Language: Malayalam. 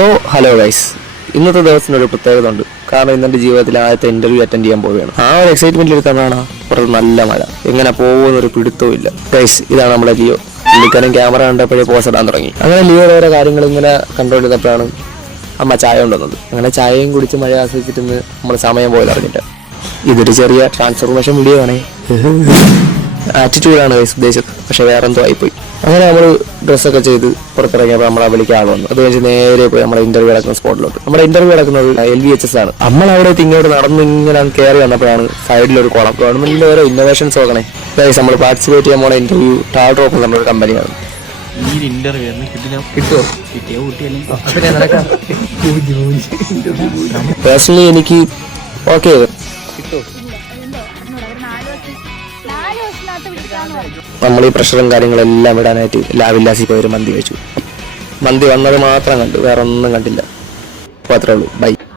സോ ഹലോ ഗൈസ്, ഇന്നത്തെ ദിവസത്തിനൊരു പ്രത്യേകത ഉണ്ട്. കാരണം ഇന്നെൻ്റെ ജീവിതത്തിൽ ആദ്യത്തെ ഇന്റർവ്യൂ അറ്റൻഡ് ചെയ്യാൻ പോവുകയാണ്. ആ ഒരു എക്സൈറ്റ്മെന്റിൽ എടുത്താണ് പുറത്ത് നല്ല മഴ. എങ്ങനെ പോകുമെന്നൊരു പിടുത്തവും ഇല്ല. ഗൈസ്, ഇതാണ് നമ്മുടെ ലിയോ. പുള്ളിക്കാരൻ ക്യാമറ കണ്ടപ്പോഴേ പോസ് ഇടാൻ തുടങ്ങി. അങ്ങനെ ലിയോ ഓരോ കാര്യങ്ങൾ ഇങ്ങനെ കൺട്രോൾ ചെയ്തപ്പോഴാണ് അമ്മ ചായ കൊണ്ടുവന്നത്. അങ്ങനെ ചായയും കുടിച്ച് മഴ ആസ്വദിച്ചിട്ട് നമ്മൾ സമയം പോയത് അറിഞ്ഞിട്ട്. ഇതൊരു ചെറിയ ട്രാൻസ്ഫോർമേഷൻ വീഡിയോ ആണേ. ആറ്റിറ്റ്യൂഡാണ് ഗൈസ് ഉദ്ദേശിച്ചത്, പക്ഷെ വേറെ എന്തോ ആയിപ്പോയി. അങ്ങനെ നമ്മൾ ഡ്രസ്സൊക്കെ ചെയ്ത് പുറത്തിറങ്ങിയപ്പോൾ നമ്മളെ വിളിക്കാൻ ആൾ വന്നു. അത് കഴിഞ്ഞ് നേരെ പോയി നമ്മുടെ ഇന്റർവ്യൂ നടക്കുന്ന സ്പോട്ടിലോട്ട്. നമ്മുടെ ഇന്റർവ്യൂ നടക്കുന്നത് LVHS ആണ്. നമ്മളവിടെ ഇങ്ങോട്ട് നടന്ന് ഇങ്ങനെ കയറി വന്നപ്പോഴാണ് സൈഡിലൊരു കുളം. ഗവൺമെന്റിന്റെ ഓരോ ഇന്നോവേഷൻസ് നോക്കണേ ഗൈസ്. നമ്മൾ പാർട്ടിസിപ്പേറ്റ് ചെയ്യാൻ പോണ ഇന്റർവ്യൂ ടാൾ ഡ്രോപ്പ് എന്ന് പറഞ്ഞൊരു കമ്പനിയാണ്. പേഴ്സണലി എനിക്ക് ഓക്കെ. നമ്മൾ ഈ പ്രഷറും കാര്യങ്ങളെല്ലാം വിടാനായിട്ട് ലാവില്ലാസി പോയി ഒരു മന്തി കഴിച്ചു. മന്തി വന്നത് മാത്രം കണ്ടു, വേറെ ഒന്നും കണ്ടില്ല. അപ്പോൾ അത്രേ ഉള്ളൂ. ബൈ.